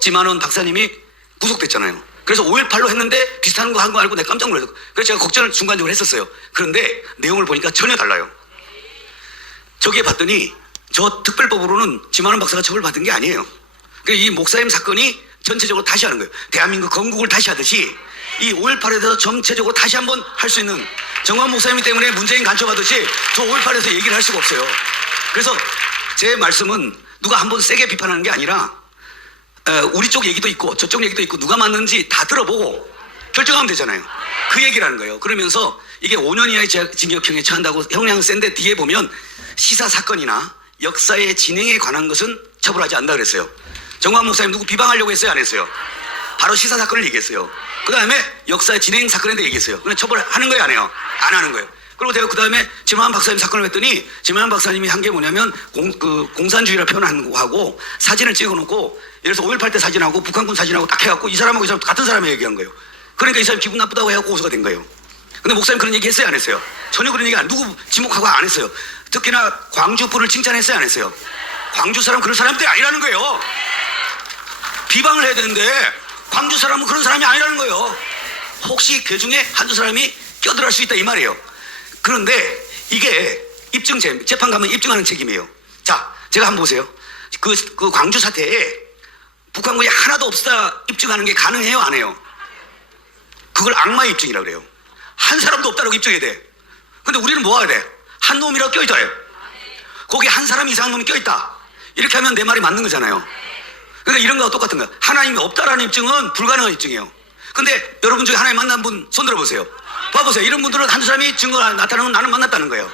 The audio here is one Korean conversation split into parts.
지만원 박사님이 구속됐잖아요. 그래서 5.18로 했는데 비슷한 거 한 거 알고 내가 깜짝 놀랐어요. 그래서 제가 걱정을 중간적으로 했었어요. 그런데 내용을 보니까 전혀 달라요. 저기에 봤더니 저 특별법으로는 지만원 박사가 처벌받은 게 아니에요. 이 목사님 사건이 전체적으로 다시 하는 거예요. 대한민국 건국을 다시 하듯이 이 5.18에 대해서 전체적으로 다시 한번 할 수 있는, 정광훈 목사님 때문에 문재인 간첩하듯이 저 5.18에서 얘기를 할 수가 없어요. 그래서 제 말씀은 누가 한번 세게 비판하는 게 아니라 우리 쪽 얘기도 있고 저쪽 얘기도 있고 누가 맞는지 다 들어보고 결정하면 되잖아요. 그 얘기를 하는 거예요. 그러면서 이게 5년 이하의 징역형에 처한다고 형량은 센데 뒤에 보면 시사 사건이나 역사의 진행에 관한 것은 처벌하지 않는다 그랬어요. 정광훈 목사님 누구 비방하려고 했어요? 안 했어요? 바로 시사 사건을 얘기했어요. 그 다음에 역사의 진행 사건에 대해 얘기했어요. 근데 처벌하는 거예요? 안 해요? 안 하는 거예요. 그리고 제가 그 다음에 지만원 박사님 사건을 했더니 지만원 박사님이 한 게 뭐냐면 공산주의라 표현한 거하고 사진을 찍어놓고 예를 들어서 5.18 때 사진하고 북한군 사진하고 딱 해갖고 이 사람하고 이 사람 같은 사람이 얘기한 거예요. 그러니까 이 사람이 기분 나쁘다고 해갖고 고소가 된 거예요. 근데 목사님 그런 얘기 했어요? 안 했어요? 전혀 그런 얘기 안, 누구 지목하고 안 했어요. 특히나 광주분을 칭찬했어요? 안 했어요? 광주 사람 그런 사람들이 아니라는 거예요. 비방을 해야 되는데 광주 사람은 그런 사람이 아니라는 거예요. 혹시 그 중에 한두 사람이 껴들어갈 수 있다 이 말이에요. 그런데 이게 재판 가면 입증하는 책임이에요. 자, 제가 한번 보세요. 그 광주 사태에 북한군이 하나도 없다 입증하는 게 가능해요? 안 해요? 그걸 악마의 입증이라고 그래요. 한 사람도 없다라고 입증해야 돼. 근데 우리는 뭐 해야 돼? 한 놈이라고 껴있다 해요. 거기 한 사람 이상한 놈이 껴있다. 이렇게 하면 내 말이 맞는 거잖아요. 그러니까 이런 거와 똑같은 거야. 하나님이 없다라는 입증은 불가능한 입증이에요. 근데 여러분 중에 하나님 만난 분 손 들어보세요. 봐보세요. 이런 분들은 한 사람이 증거가 나타나면 나는 만났다는 거예요.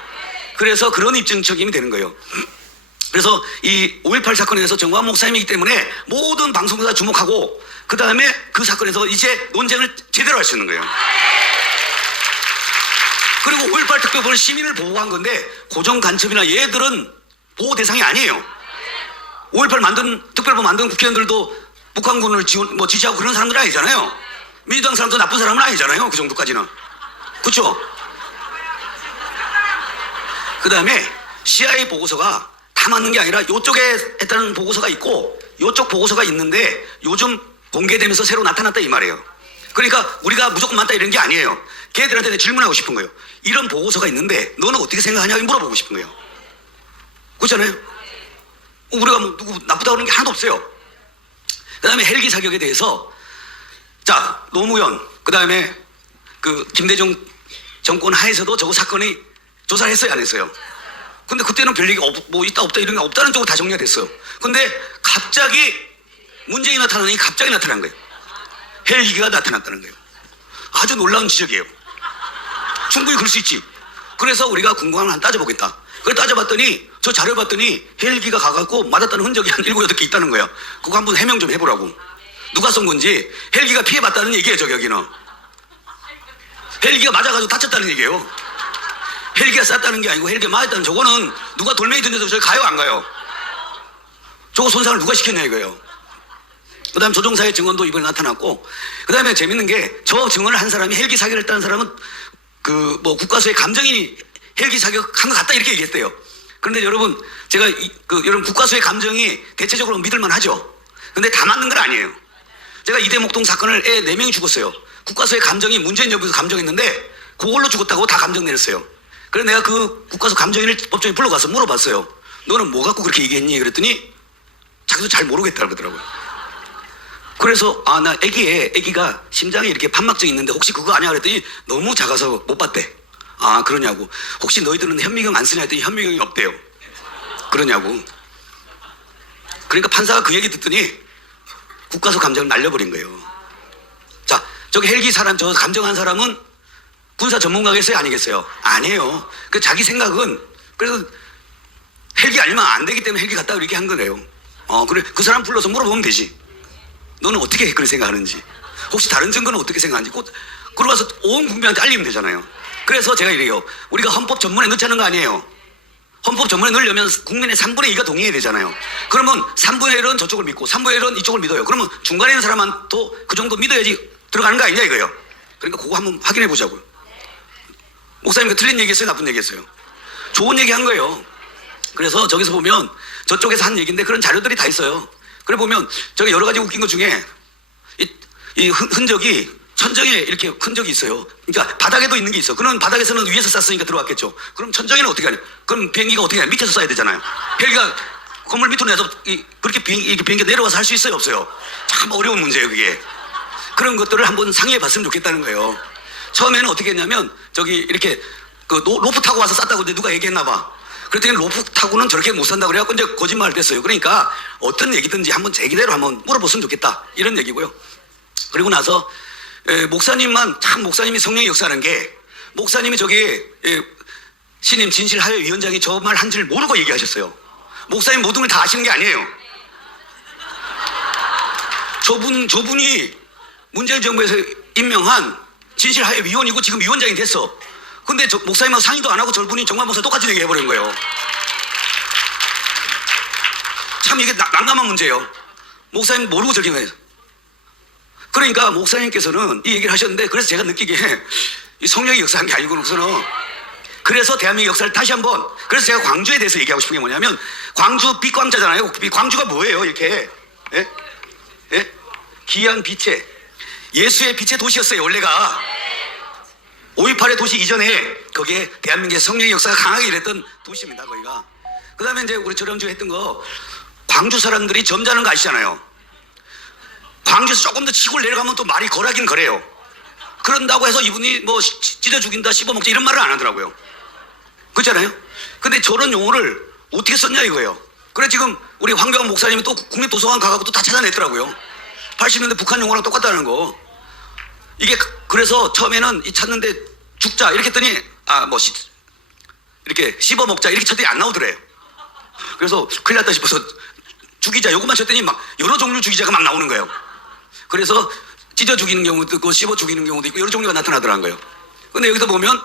그래서 그런 입증 책임이 되는 거예요. 그래서 이 5.18 사건에 대해서 정광훈 목사님이기 때문에 모든 방송사 주목하고 그 다음에 그 사건에서 이제 논쟁을 제대로 할 수 있는 거예요. 그리고 5.18 특별법은 시민을 보호한 건데 고정 간첩이나 얘들은 보호 대상이 아니에요. 5.18 특별법 만든 국회의원들도 북한군을 지지하고 그런 사람들은 아니잖아요. 민주당 사람도 나쁜 사람은 아니잖아요. 그 정도까지는. 그렇죠? 그 다음에 CIA 보고서가 다 맞는 게 아니라 이쪽에 했다는 보고서가 있고 이쪽 보고서가 있는데 요즘 공개되면서 새로 나타났다 이 말이에요. 그러니까 우리가 무조건 맞다 이런 게 아니에요. 걔들한테 질문하고 싶은 거예요. 이런 보고서가 있는데 너는 어떻게 생각하냐고 물어보고 싶은 거예요. 그렇잖아요? 우리가 뭐 누구 나쁘다고 하는 게 하나도 없어요. 그 다음에 헬기 사격에 대해서 자 노무현 그 다음에 그 김대중 정권 하에서도 저거 사건이 조사를 했어요? 안 했어요? 근데 그때는 별 얘기가 뭐 있다 없다 이런 게 없다는 쪽으로 다 정리가 됐어요. 근데 갑자기 문제가 나타나니 갑자기 나타난 거예요. 헬기가 나타났다는 거예요. 아주 놀라운 지적이에요. 충분히 그럴 수 있지. 그래서 우리가 궁금하면 한 따져보겠다. 그래 따져봤더니 저 자료 봤더니 헬기가 가갖고 맞았다는 흔적이 한 7, 8개 있다는 거야. 그거 한번 해명 좀 해보라고. 누가 쏜 건지. 헬기가 피해봤다는 얘기예요. 저기 여기는 헬기가 맞아가지고 다쳤다는 얘기예요. 헬기가 쐈다는 게 아니고 헬기가 맞았다는, 저거는 누가 돌멩이 던져서 저기 가요 안 가요? 저거 손상을 누가 시켰냐 이거예요. 그 다음 조종사의 증언도 이번에 나타났고, 그 다음에 재밌는 게 저 증언을 한 사람이 헬기 사격을 했다는 사람은 그 뭐 국가수의 감정인이 헬기 사격한 것 같다 이렇게 얘기했대요. 그런데 여러분 제가 여러분 국가수의 감정이 대체적으로 믿을만 하죠. 근데 다 맞는 건 아니에요. 제가 이대목동 사건을 애 4명이 죽었어요. 국가수의 감정이 문재인 정부에서 감정했는데 그걸로 죽었다고 다 감정 내렸어요. 그래서 내가 그 국가수 감정인을 법정에 불러가서 물어봤어요. 너는 뭐 갖고 그렇게 얘기했니? 그랬더니 자기도 잘 모르겠다 그러더라고요. 그래서 나 애기가 심장에 이렇게 판막증이 있는데 혹시 그거 아니야? 그랬더니 너무 작아서 못 봤대. 그러냐고. 혹시 너희들은 현미경 안 쓰냐 했더니 현미경이 없대요. 그러냐고. 그러니까 판사가 그 얘기 듣더니 국가수 감정을 날려버린 거예요. 자, 저기 헬기 사람, 저 감정한 사람은 군사 전문가겠어요? 아니겠어요? 아니에요. 그 자기 생각은, 그래서 헬기 아니면 안 되기 때문에 헬기 갔다 이렇게 한 거예요. 그래. 그 사람 불러서 물어보면 되지. 너는 어떻게 그런 생각하는지. 혹시 다른 증거는 어떻게 생각하는지. 그러고 와서 온 국민한테 알리면 되잖아요. 그래서 제가 이래요. 우리가 헌법 전문에 넣자는 거 아니에요. 헌법 전문에 넣으려면 국민의 3분의 2가 동의해야 되잖아요. 그러면 3분의 1은 저쪽을 믿고 3분의 1은 이쪽을 믿어요. 그러면 중간에 있는 사람도 그 정도 믿어야지 들어가는 거 아니냐 이거예요. 그러니까 그거 한번 확인해 보자고요. 목사님이 틀린 얘기했어요? 나쁜 얘기했어요? 좋은 얘기 한 거예요. 그래서 저기서 보면 저쪽에서 한 얘기인데 그런 자료들이 다 있어요. 그래 보면 저기 여러 가지 웃긴 것 중에 이 흔적이 천정에 이렇게 흔적이 있어요. 그러니까 바닥에도 있는 게 있어. 그런 바닥에서는 위에서 쌌으니까 들어왔겠죠. 그럼 천정에는 어떻게 하냐? 그럼 비행기가 어떻게 하냐? 밑에서 쏴야 되잖아요. 비행기가 건물 밑으로 내서 그렇게 비행기 내려와서 할 수 있어요, 없어요? 참 어려운 문제예요, 그게. 그런 것들을 한번 상의해 봤으면 좋겠다는 거예요. 처음에는 어떻게 했냐면 저기 이렇게 그 로프 타고 와서 쌌다고 이제 누가 얘기했나 봐. 그랬더니 로프 타고는 저렇게 못 산다 그래갖고 이제 거짓말을 했어요. 그러니까 어떤 얘기든지 한번 제기대로 한번 물어봤으면 좋겠다, 이런 얘기고요. 그리고 나서 목사님만 참 목사님이 성령의 역사하는 게 목사님이 저기 신임 진실하여 위원장이 저 말 한 줄 모르고 얘기하셨어요. 목사님 모든 걸 다 아시는 게 아니에요. 저분이 문재인 정부에서 임명한 진실하여 위원이고 지금 위원장이 됐어. 근데 목사님하고 상의도 안 하고 저분이 정말 목사 똑같은 얘기 해버린 거예요. 참 이게 난감한 문제예요. 목사님 모르고 저렇게 거예요. 그러니까 목사님께서는 이 얘기를 하셨는데, 그래서 제가 느끼기에 이 성령의 역사한 게 아니고는 그래서 대한민국 역사를 다시 한번, 그래서 제가 광주에 대해서 얘기하고 싶은 게 뭐냐면, 광주 빛광자잖아요. 광주가 뭐예요, 이렇게? 예? 예? 귀한 빛의, 예수의 빛의 도시였어요, 원래가. 5.18의 도시 이전에 거기에 대한민국의 성령의 역사가 강하게 일했던 도시입니다, 거기가. 그 다음에 이제 우리 저렴주 했던 거, 광주 사람들이 점잖은 거 아시잖아요. 광주에서 조금 더 시골 내려가면 또 말이 거라긴 거래요. 그런다고 해서 이분이 뭐 찢어 죽인다, 씹어먹자 이런 말을 안 하더라고요. 그렇잖아요? 근데 저런 용어를 어떻게 썼냐 이거예요. 그래 지금 우리 황교안 목사님이 또 국립도서관 가가지고 또 다 찾아냈더라고요. 80년대 북한 용어랑 똑같다는 거. 이게 그래서 처음에는 찾는데 죽자 이렇게 했더니 이렇게 씹어먹자 이렇게 쳤더니 안 나오더래요. 그래서 큰일 났다 싶어서 죽이자 요것만 쳤더니 막 여러 종류 죽이자가 막 나오는 거예요. 그래서 찢어 죽이는 경우도 있고 씹어 죽이는 경우도 있고 여러 종류가 나타나더라는 거예요. 근데 여기서 보면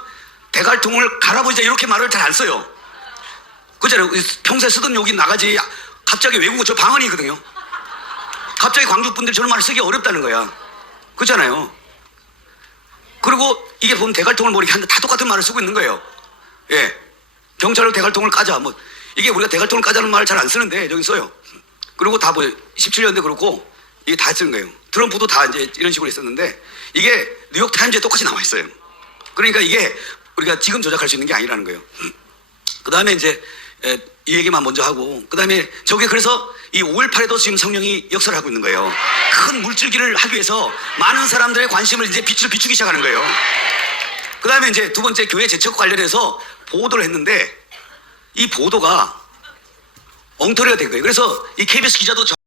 대갈통을 갈아버리자 이렇게 말을 잘 안 써요. 그잖아요. 평소에 쓰던 욕이 나가지 갑자기 외국어 저 방언이거든요. 갑자기 광주 분들이 저런 말을 쓰기 어렵다는 거야. 그렇잖아요. 그리고 이게 보면 대갈통을 뭐 이렇게 하는데 다 똑같은 말을 쓰고 있는 거예요. 예. 경찰로 대갈통을 까자. 뭐 이게 우리가 대갈통을 까자는 말을 잘 안 쓰는데 여기 써요. 그리고 다 17년대 그렇고 이게 다 쓰는 거예요. 트럼프도 다 이제 이런 식으로 했었는데 이게 뉴욕 타임즈에 똑같이 나와 있어요. 그러니까 이게 우리가 지금 조작할 수 있는 게 아니라는 거예요. 그 다음에 이제 이 얘기만 먼저 하고, 그 다음에 저게 그래서 이 5.18에도 지금 성령이 역사를 하고 있는 거예요. 큰 물줄기를 하기 위해서 많은 사람들의 관심을 이제 빛을 비추기 시작하는 거예요. 그 다음에 이제 두 번째 교회 재척 관련해서 보도를 했는데 이 보도가 엉터리가 된 거예요. 그래서 이 KBS 기자도